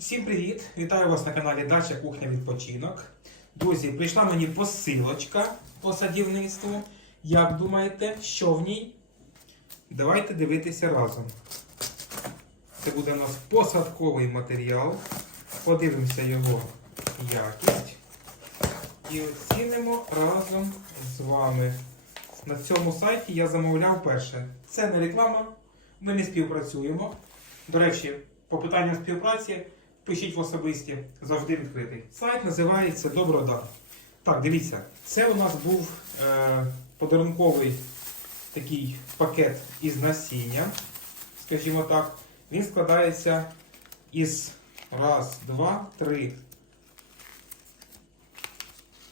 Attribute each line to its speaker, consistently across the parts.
Speaker 1: Всім привіт! Вітаю вас на каналі Дача Кухня Відпочинок. Друзі, прийшла мені посилочка по садівництву. Як думаєте, що в ній? Давайте дивитися разом. Це буде у нас посадковий матеріал. Подивимося його якість. І оцінимо разом з вами. На цьому сайті я замовляв перше. Це не реклама, ми не співпрацюємо. До речі, по питанням співпраці пишіть в особисті, завжди відкритий. Сайт називається Добродар. Так, дивіться, це у нас був е, подарунковий такий пакет із насіння, скажімо так. Він складається із раз, два, три,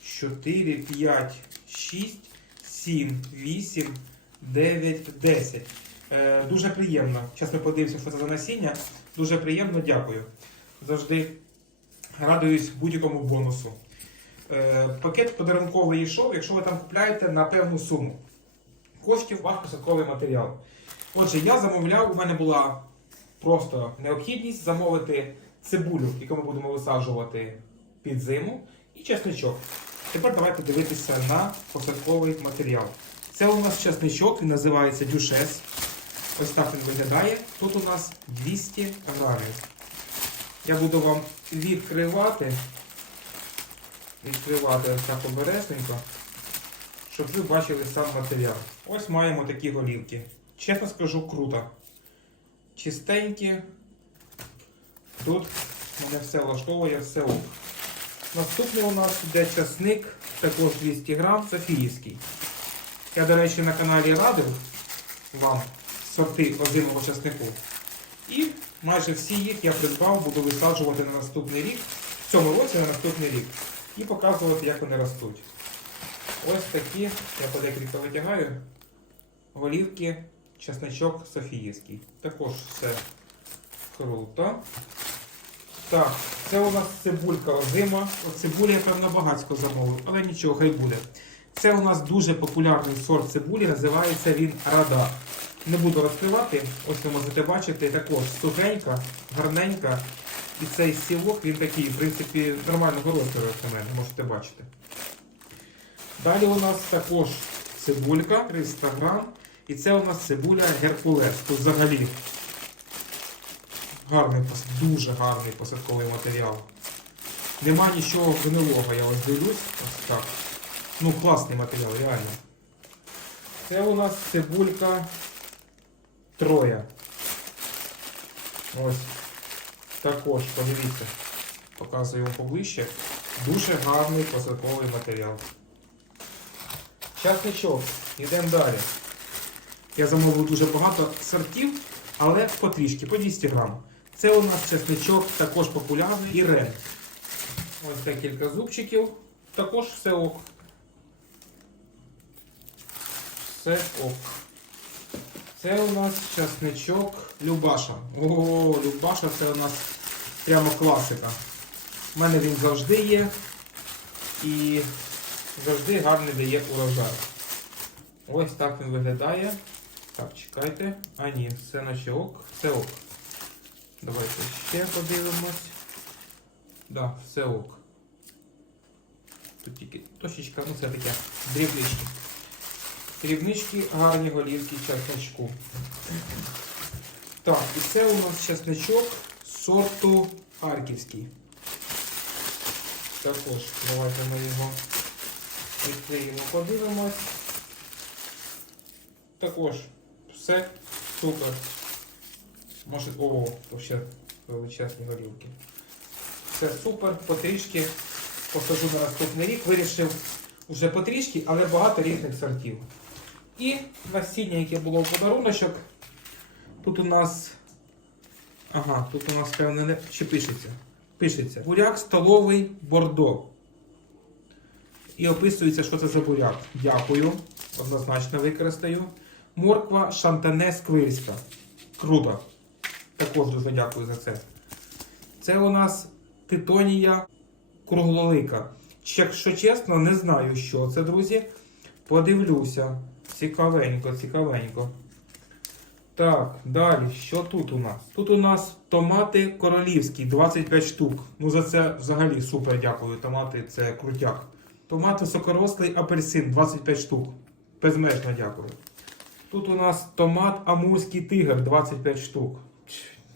Speaker 1: чотири, п'ять, шість, сім, вісім, дев'ять, десять. Е, дуже приємно. Чесно подивився, що це за насіння. Дуже приємно, дякую. Завжди радуюсь будь-якому бонусу. Е, пакет подарунковий йшов, якщо ви там купляєте на певну суму коштів ваш посадковий матеріал. Отже, я замовляв, у мене була просто необхідність замовити цибулю, яку ми будемо висаджувати під зиму, і чесничок. Тепер давайте дивитися на посадковий матеріал. Це у нас чесничок, він називається дюшес. Ось так він виглядає. Тут у нас 200 грамів. Я буду вам відкривати. Відкривати ось так обережненько, щоб ви бачили сам матеріал. Ось маємо такі голівки. Чесно скажу, круто. Чистенькі. Тут мене все влаштовує, все ок. Наступний у нас йде часник, також 200 грам, Софіївський. Я, до речі, на каналі радив вам сорти озимого часнику. І майже всі їх я придбав, буду висаджувати на наступний рік, в цьому році на наступний рік, і показувати, як вони ростуть. Ось такі, я по декілька витягаю, голівки, чесничок Софіївський. Також все круто. Так, це у нас цибулька озима. От цибулі я певно багатько замовив, але нічого, хай буде. Це у нас дуже популярний сорт цибулі, називається він Рада. Не буду розкривати, ось ви можете бачити, також сухенька, гарненька. І цей сілок, він такий, в принципі, нормального розміру, як мене, можете бачити. Далі у нас також цибулька 300 грам. І це у нас цибуля Геркулес. Тут взагалі гарний, дуже гарний посадковий матеріал. Нема нічого гнилого, я ось дивлюсь. Ось так. Ну, класний матеріал, реально. Це у нас цибулька Троя. Ось. Також, подивіться, показую вам поближче. Дуже гарний посадковий матеріал. Часничок. Йдемо далі. Я замовив дуже багато сортів, але потрішки, по 200 грам. Це у нас чесничок, також популярний і рен. Ось декілька зубчиків. Також все ок. Все ок. Це у нас часничок Любаша. О, Любаша це у нас прямо класика. У мене він завжди є і завжди гарний дає урожай. Ось так він виглядає. Так, чекайте. А ні, все наче ок, все ок. Давайте ще подивимось. Да, все ок. Тут тільки трошечка, ну це таке, дрібнички. Дрібнички, гарні голівки чесночку. Так, і це у нас чесночок сорту Харківський. Також давайте ми його відкриємо, подивимось. Також все супер. Може, о, ще величезні горілки. Все супер, потрішки посажу на наступний рік. Вирішив вже потрішки, але багато різних сортів. І насіння, яке було в подаруночок. Тут у нас. Ага, тут у нас певне не чи пишеться. Пишеться. Буряк столовий бордо. І описується, що це за буряк. Дякую. Однозначно використаю. Морква шантане сквирська. Круто. Також дуже дякую за це. Це у нас титонія круглолика. Якщо чесно, не знаю, що це, друзі. Подивлюся. Цікавенько, цікавенько. Так, далі, що тут у нас? Тут у нас томати королівські, 25 штук. Ну за це взагалі супер дякую. Томати це крутяк. Томат високорослий апельсин, 25 штук. Безмежно дякую. Тут у нас томат амурський тигр, 25 штук.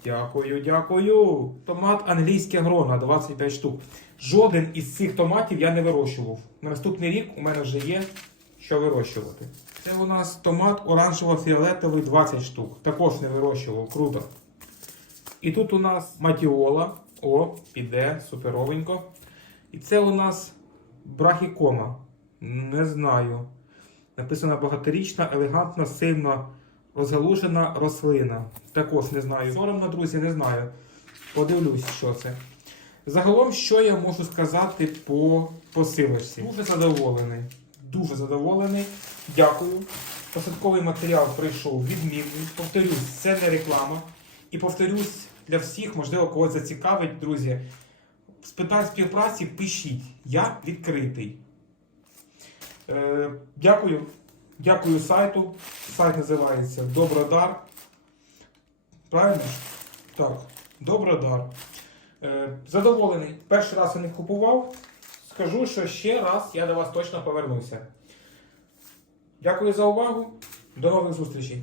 Speaker 1: Дякую, дякую. Томат англійське грона, 25 штук. Жоден із цих томатів я не вирощував. На наступний рік у мене вже є що вирощувати. Це у нас томат оранжево-фіолетовий 20 штук. Також не вирощував, круто. І тут у нас матіола. О, піде, суперовенько. І це у нас брахікома. Не знаю. Написано багаторічна, елегантна, сильно розгалужена рослина. Також не знаю. Соромно, друзі, не знаю. Подивлюсь, що це. Загалом, що я можу сказати по посилочці? Дуже задоволений. Дуже задоволений. Дякую. Посадковий матеріал прийшов відмінний. Повторюсь, це не реклама. І повторюсь для всіх, можливо, когось зацікавить, друзі. З питань співпраці пишіть. Я відкритий. Е, дякую. Дякую сайту. Сайт називається Добродар. Правильно? Так, Добродар. Е, задоволений. Перший раз я не купував. Скажу, що ще раз я до вас точно повернуся. Дякую за увагу. До нових зустрічей.